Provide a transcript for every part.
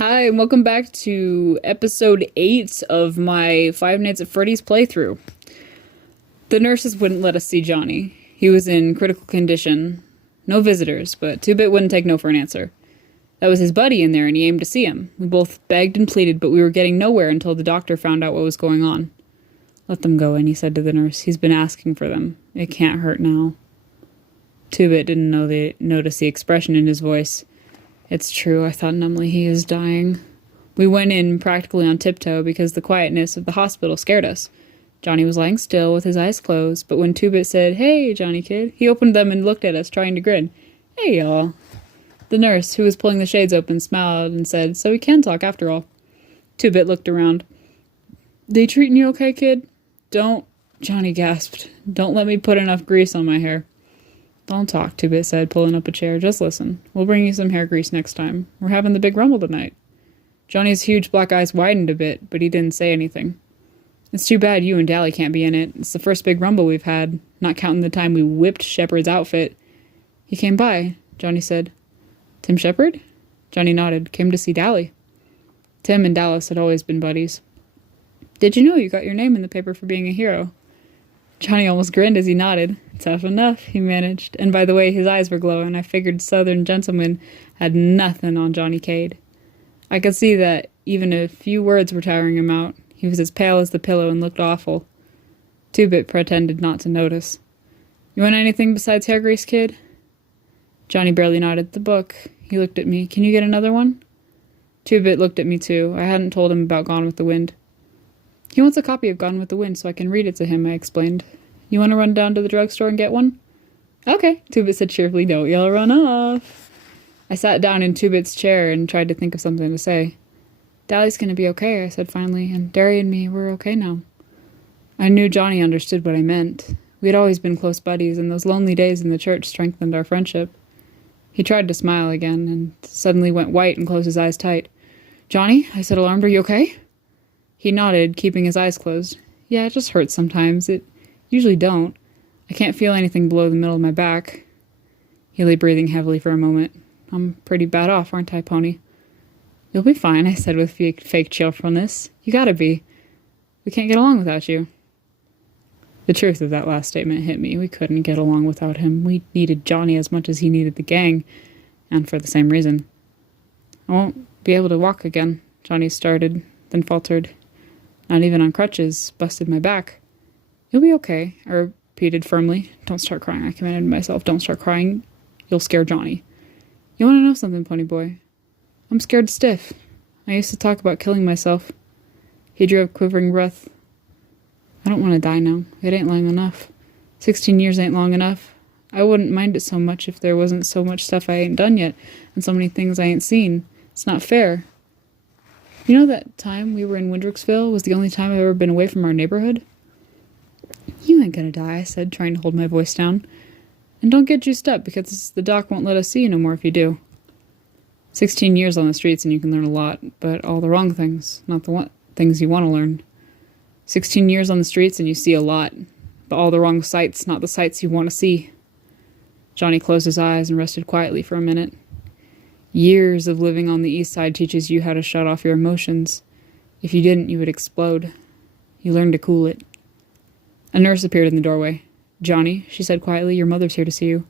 Hi, and welcome back to episode 8 of my Five Nights at Freddy's playthrough. The nurses wouldn't let us see Johnny. He was in critical condition. No visitors, but 2-Bit wouldn't take no for an answer. That was his buddy in there, and he aimed to see him. We both begged and pleaded, but we were getting nowhere until the doctor found out what was going on. "Let them go in," he said to the nurse. "He's been asking for them. It can't hurt now." 2-Bit didn't notice the expression in his voice. "It's true," I thought numbly. "He is dying." We went in practically on tiptoe because the quietness of the hospital scared us. Johnny was lying still with his eyes closed, but when 2-Bit said, "Hey, Johnny kid," he opened them and looked at us, trying to grin. "Hey, y'all." The nurse, who was pulling the shades open, smiled and said, "So we can talk after all." 2-Bit looked around. "They treating you okay, kid?" "Don't," Johnny gasped. "Don't let me put enough grease on my hair." "Don't talk," 2-Bit said, pulling up a chair. "Just listen. We'll bring you some hair grease next time. We're having the big rumble tonight." Johnny's huge black eyes widened a bit, but he didn't say anything. "It's too bad you and Dally can't be in it. It's the first big rumble we've had, not counting the time we whipped Shepard's outfit." "He came by," Johnny said. "Tim Shepard?" Johnny nodded. "Came to see Dally." Tim and Dallas had always been buddies. "Did you know you got your name in the paper for being a hero?" Johnny almost grinned as he nodded. "Tough enough," he managed. And by the way, his eyes were glowing. I figured Southern gentlemen had nothing on Johnny Cade. I could see that even a few words were tiring him out. He was as pale as the pillow and looked awful. 2-Bit pretended not to notice. "You want anything besides hair grease, kid?" Johnny barely nodded. "The book." He looked at me. "Can you get another one?" 2-Bit looked at me too. I hadn't told him about Gone with the Wind. "He wants a copy of Gone with the Wind so I can read it to him," I explained. "You want to run down to the drugstore and get one?" "Okay," 2-Bit said cheerfully. "Don't y'all run off." I sat down in 2-Bit's chair and tried to think of something to say. "Dally's gonna be okay," I said finally, "and Derry and me, we're okay now." I knew Johnny understood what I meant. We had always been close buddies, and those lonely days in the church strengthened our friendship. He tried to smile again, and suddenly went white and closed his eyes tight. "Johnny," I said, alarmed, "are you okay?" He nodded, keeping his eyes closed. "Yeah, it just hurts sometimes. It usually don't. I can't feel anything below the middle of my back." He lay breathing heavily for a moment. "I'm pretty bad off, aren't I, Pony?" "You'll be fine," I said with fake cheerfulness. "You gotta be. We can't get along without you." The truth of that last statement hit me. We couldn't get along without him. We needed Johnny as much as he needed the gang, and for the same reason. "I won't be able to walk again," Johnny started, then faltered. "Not even on crutches. Busted my back." "You'll be okay," I repeated firmly. "Don't start crying," I commanded myself. "Don't start crying. You'll scare Johnny." "You want to know something, Pony Boy? I'm scared stiff. I used to talk about killing myself." He drew a quivering breath. "I don't want to die now. It ain't long enough. 16 years ain't long enough. I wouldn't mind it so much if there wasn't so much stuff I ain't done yet, and so many things I ain't seen. It's not fair. You know that time we were in Windricksville was the only time I've ever been away from our neighborhood?" "You ain't gonna die," I said, trying to hold my voice down. "And don't get juiced up, because the doc won't let us see you no more if you do. 16 years on the streets and you can learn a lot, but all the wrong things, not the things you want to learn. 16 years on the streets and you see a lot, but all the wrong sights, not the sights you want to see." Johnny closed his eyes and rested quietly for a minute. "Years of living on the east side teaches you how to shut off your emotions. If you didn't, you would explode. You learn to cool it." A nurse appeared in the doorway. "Johnny," she said quietly, "your mother's here to see you."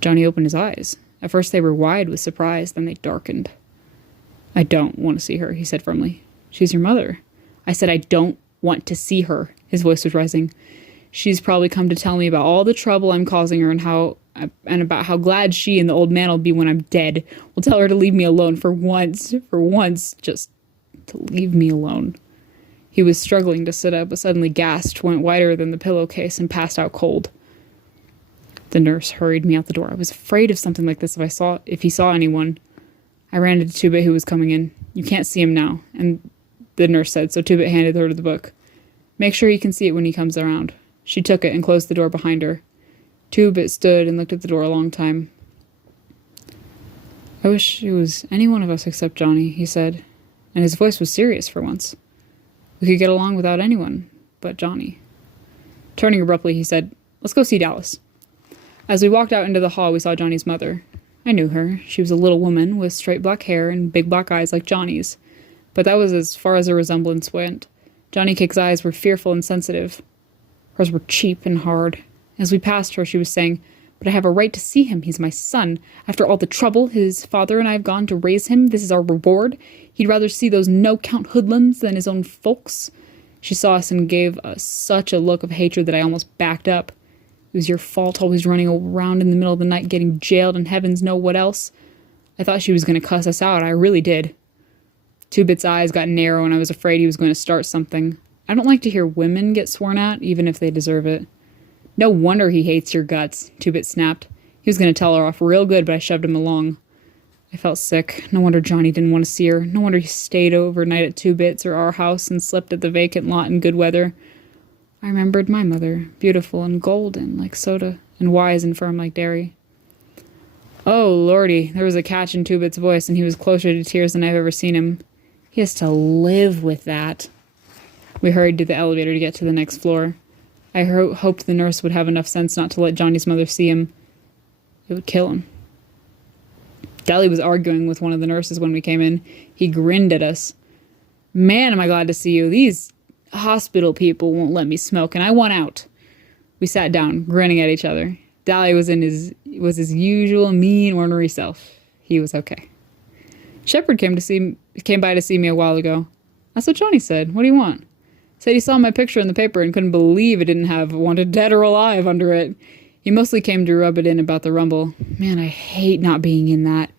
Johnny opened his eyes. At first they were wide with surprise, then they darkened. "I don't want to see her," he said firmly. "She's your mother." I said, "I don't want to see her." His voice was rising. "She's probably come to tell me about all the trouble I'm causing her and about how glad she and the old man will be when I'm dead. We'll tell her to leave me alone for once, just to leave me alone." He was struggling to sit up, but suddenly gasped, went whiter than the pillowcase, and passed out cold. The nurse hurried me out the door. I was afraid of something like this if he saw anyone. I ran to 2-Bit, who was coming in. "You can't see him now," and the nurse said, so 2-Bit handed her the book. "Make sure he can see it when he comes around." She took it and closed the door behind her. 2-Bit stood and looked at the door a long time. "I wish it was any one of us except Johnny," he said, and his voice was serious for once. "We could get along without anyone but Johnny." Turning abruptly, he said, "Let's go see Dallas." As we walked out into the hall, we saw Johnny's mother. I knew her. She was a little woman with straight black hair and big black eyes like Johnny's. But that was as far as the resemblance went. Johnny Cake's eyes were fearful and sensitive. Hers were cheap and hard. As we passed her, she was saying, "But I have a right to see him. He's my son. After all the trouble his father and I have gone to raise him, this is our reward. He'd rather see those no-count hoodlums than his own folks." She saw us and gave us such a look of hatred that I almost backed up. "It was your fault, always running around in the middle of the night getting jailed and heavens know what else." I thought she was going to cuss us out. I really did. Two-Bit's eyes got narrow and I was afraid he was going to start something. I don't like to hear women get sworn at, even if they deserve it. "No wonder he hates your guts," Two-Bit snapped. He was going to tell her off real good, but I shoved him along. I felt sick. No wonder Johnny didn't want to see her. No wonder he stayed overnight at Two-Bit's or our house and slept at the vacant lot in good weather. I remembered my mother, beautiful and golden like soda, and wise and firm like dairy. Oh, lordy, there was a catch in Two-Bit's voice, and he was closer to tears than I've ever seen him. He has to live with that. We hurried to the elevator to get to the next floor. I hoped the nurse would have enough sense not to let Johnny's mother see him. It would kill him. Dally was arguing with one of the nurses when we came in. He grinned at us. "Man, am I glad to see you. These hospital people won't let me smoke, and I want out." We sat down, grinning at each other. Dally was his usual mean, ornery self. He was okay. Shepard came by to see me a while ago. That's what Johnny said. "What do you want?" Said he saw my picture in the paper and couldn't believe it didn't have "wanted dead or alive" under it. He mostly came to rub it in about the Rumble. Man, I hate not being in that.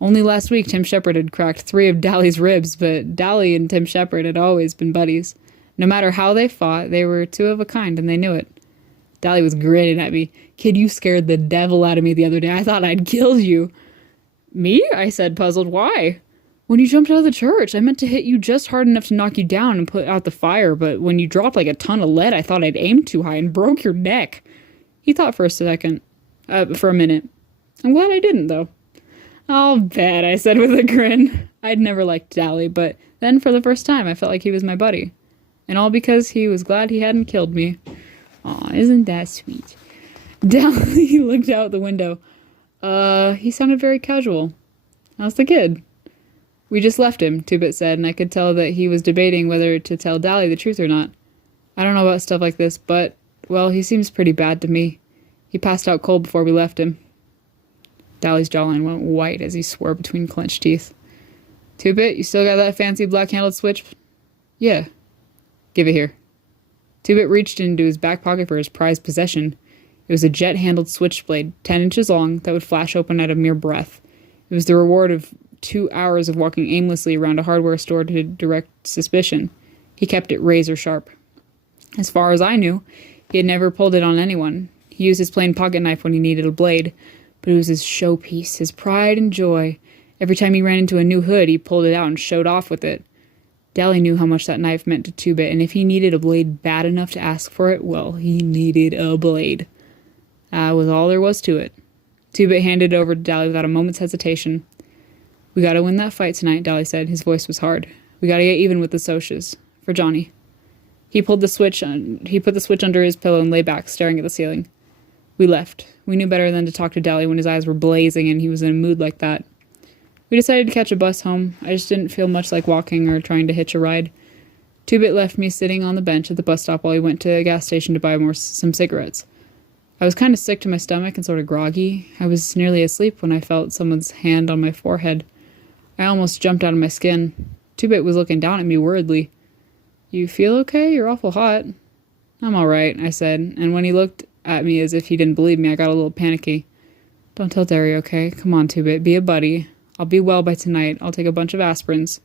Only last week, Tim Shepard had cracked 3 of Dally's ribs, but Dally and Tim Shepard had always been buddies. No matter how they fought, they were two of a kind, and they knew it. Dally was grinning at me. "Kid, you scared the devil out of me the other day. I thought I'd killed you." "Me?" I said, puzzled. "Why?" "When you jumped out of the church, I meant to hit you just hard enough to knock you down and put out the fire, but when you dropped like a ton of lead, I thought I'd aimed too high and broke your neck." He thought for a minute. "I'm glad I didn't, though." "I'll bet," I said with a grin. I'd never liked Dally, but then for the first time I felt like he was my buddy. And all because he was glad he hadn't killed me. Aw, isn't that sweet? Dally looked out the window. He sounded very casual. How's the kid?" "We just left him," Two-Bit said, and I could tell that he was debating whether to tell Dally the truth or not. "I don't know about stuff like this, but, well, he seems pretty bad to me. He passed out cold before we left him." Dally's jawline went white as he swore between clenched teeth. "Two-Bit, you still got that fancy black-handled switch?" "Yeah." "Give it here." Two-Bit reached into his back pocket for his prized possession. It was a jet-handled switchblade, 10 inches long, that would flash open at a mere breath. It was the reward of 2 hours of walking aimlessly around a hardware store to direct suspicion. He kept it razor sharp. As far as I knew, he had never pulled it on anyone. He used his plain pocket knife when he needed a blade, but it was his showpiece, his pride and joy. Every time he ran into a new hood, he pulled it out and showed off with it. Dally knew how much that knife meant to Two-Bit, and if he needed a blade bad enough to ask for it, well, he needed a blade. That was all there was to it. Two-Bit handed it over to Dally without a moment's hesitation. "We gotta win that fight tonight," Dally said. His voice was hard. "We gotta get even with the Socias. For Johnny." He put the switch under his pillow and lay back, staring at the ceiling. We left. We knew better than to talk to Dally when his eyes were blazing and he was in a mood like that. We decided to catch a bus home. I just didn't feel much like walking or trying to hitch a ride. Two-Bit left me sitting on the bench at the bus stop while he went to a gas station to buy some cigarettes. I was kind of sick to my stomach and sort of groggy. I was nearly asleep when I felt someone's hand on my forehead. I almost jumped out of my skin. Two-Bit was looking down at me worriedly. "You feel okay? You're awful hot." "I'm all right," I said, and when he looked at me as if he didn't believe me, I got a little panicky. "Don't tell Derry, okay? Come on, Two-Bit, be a buddy. I'll be well by tonight. I'll take a bunch of aspirins."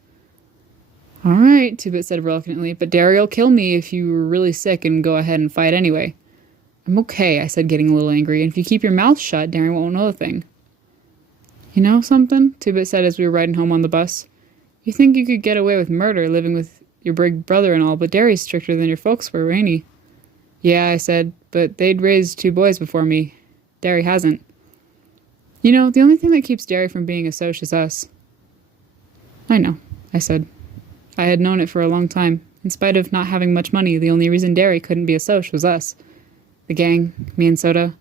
"All right," Two-Bit said reluctantly, "but Derry'll kill me if you were really sick and go ahead and fight anyway." "I'm okay," I said, getting a little angry, "and if you keep your mouth shut, Derry won't know a thing." "You know something?" Two-Bit said as we were riding home on the bus. "You think you could get away with murder, living with your big brother and all, but Derry's stricter than your folks were, ain't he?" "Yeah," I said, "but they'd raised 2 boys before me. Derry hasn't." "You know, the only thing that keeps Derry from being a Soc is us." "I know," I said. I had known it for a long time. In spite of not having much money, the only reason Derry couldn't be a Soc was us. The gang, me and Soda.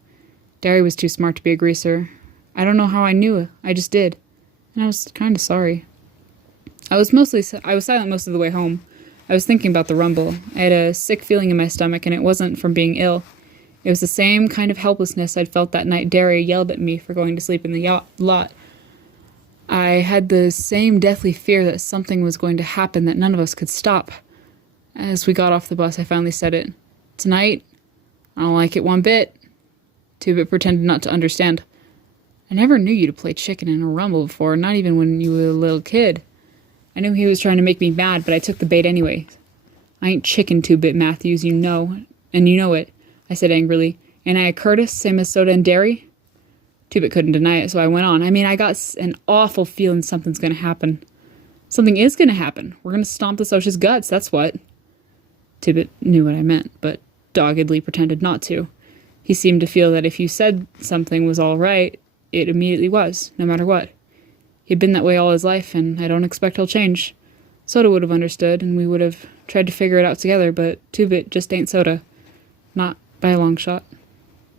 Derry was too smart to be a greaser. I don't know how I knew. I just did. And I was kind of sorry. I was silent most of the way home. I was thinking about the rumble. I had a sick feeling in my stomach, and it wasn't from being ill. It was the same kind of helplessness I'd felt that night Derry yelled at me for going to sleep in the lot. I had the same deathly fear that something was going to happen that none of us could stop. As we got off the bus, I finally said it. Tonight, I don't like it one bit. Two-Bit pretended not to understand. I never knew you to play chicken in a rumble before, not even when you were a little kid. I knew he was trying to make me mad, but I took the bait anyway. I ain't chicken, Two-Bit Matthews, you know, and you know it, I said angrily. Ain't I a Curtis, same as Soda and Derry? Two-Bit couldn't deny it, so I went on. I mean, I got an awful feeling something's going to happen. Something is going to happen. We're going to stomp the Socia's guts, that's what. Two-Bit knew what I meant, but doggedly pretended not to. He seemed to feel that if you said something was all right, it immediately was, no matter what. He'd been that way all his life, and I don't expect he'll change. Soda would have understood, and we would have tried to figure it out together, but Two-Bit just ain't Soda. Not by a long shot.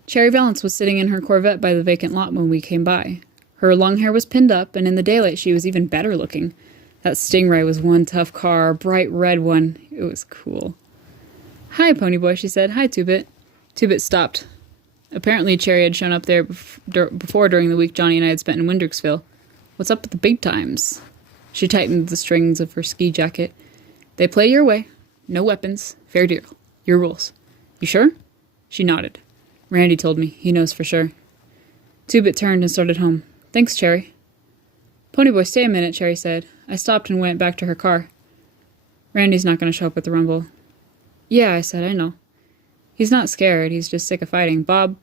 Cherry Valance was sitting in her Corvette by the vacant lot when we came by. Her long hair was pinned up, and in the daylight she was even better looking. That Stingray was one tough car, a bright red one. It was cool. Hi, Ponyboy, she said. Hi, Two-Bit. Two-Bit stopped. Apparently Cherry had shown up there before during the week Johnny and I had spent in Windrixville. What's up with the big times? She tightened the strings of her ski jacket. They play your way. No weapons. Fair deal. Your rules. You sure? She nodded. Randy told me. He knows for sure. Two-Bit turned and started home. Thanks, Cherry. Ponyboy, stay a minute, Cherry said. I stopped and went back to her car. Randy's not going to show up at the rumble. Yeah, I said, I know. He's not scared. He's just sick of fighting. Bob...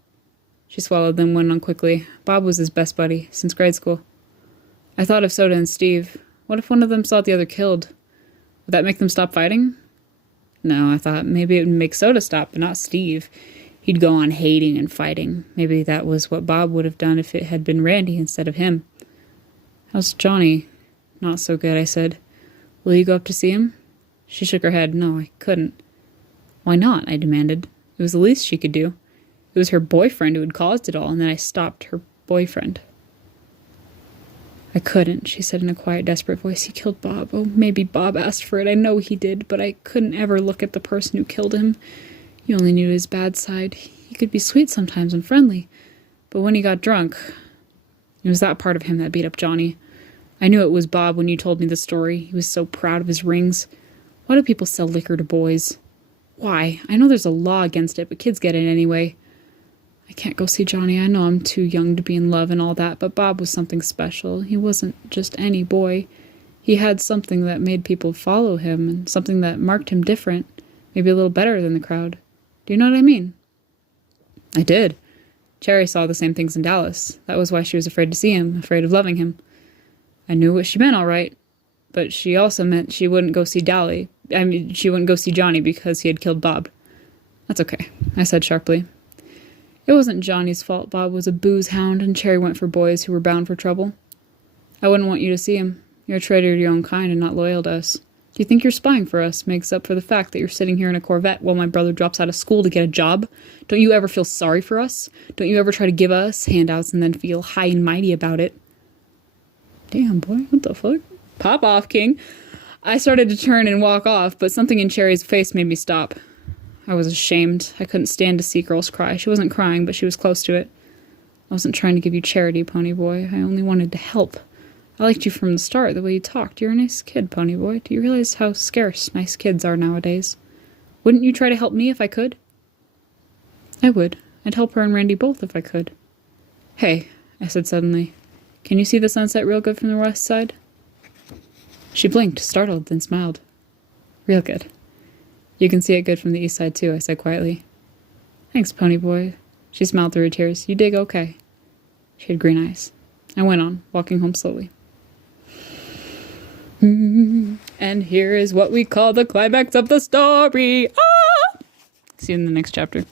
She swallowed, then went on quickly. Bob was his best buddy, since grade school. I thought of Soda and Steve. What if one of them saw the other killed? Would that make them stop fighting? No, I thought maybe it would make Soda stop, but not Steve. He'd go on hating and fighting. Maybe that was what Bob would have done if it had been Randy instead of him. How's Johnny? Not so good, I said. Will you go up to see him? She shook her head. No, I couldn't. Why not? I demanded. It was the least she could do. It was her boyfriend who had caused it all, and then I stopped her boyfriend. I couldn't, she said in a quiet, desperate voice. He killed Bob. Oh, maybe Bob asked for it. I know he did, but I couldn't ever look at the person who killed him. You only knew his bad side. He could be sweet sometimes and friendly, but when he got drunk, it was that part of him that beat up Johnny. I knew it was Bob when you told me the story. He was so proud of his rings. Why do people sell liquor to boys? Why? I know there's a law against it, but kids get it anyway. I can't go see Johnny. I know I'm too young to be in love and all that, but Bob was something special. He wasn't just any boy. He had something that made people follow him, and something that marked him different, maybe a little better than the crowd. Do you know what I mean? I did. Cherry saw the same things in Dallas. That was why she was afraid to see him, afraid of loving him. I knew what she meant, all right, but she also meant she wouldn't go see she wouldn't go see Johnny because he had killed Bob. That's okay, I said sharply. It wasn't Johnny's fault. Bob was a booze hound, and Cherry went for boys who were bound for trouble. I wouldn't want you to see him. You're a traitor to your own kind and not loyal to us. Do you think your spying for us makes up for the fact that you're sitting here in a Corvette while my brother drops out of school to get a job? Don't you ever feel sorry for us? Don't you ever try to give us handouts and then feel high and mighty about it? Damn, boy, what the fuck? Pop off, King. I started to turn and walk off, but something in Cherry's face made me stop. I was ashamed. I couldn't stand to see girls cry. She wasn't crying, but she was close to it. I wasn't trying to give you charity, Ponyboy. I only wanted to help. I liked you from the start, the way you talked. You're a nice kid, Ponyboy. Do you realize how scarce nice kids are nowadays? Wouldn't you try to help me if I could? I would. I'd help her and Randy both if I could. Hey, I said suddenly. Can you see the sunset real good from the west side? She blinked, startled, then smiled. Real good. You can see it good from the east side, too, I said quietly. Thanks, Ponyboy. She smiled through her tears. You dig okay. She had green eyes. I went on, walking home slowly. And here is what we call the climax of the story. Ah! See you in the next chapter.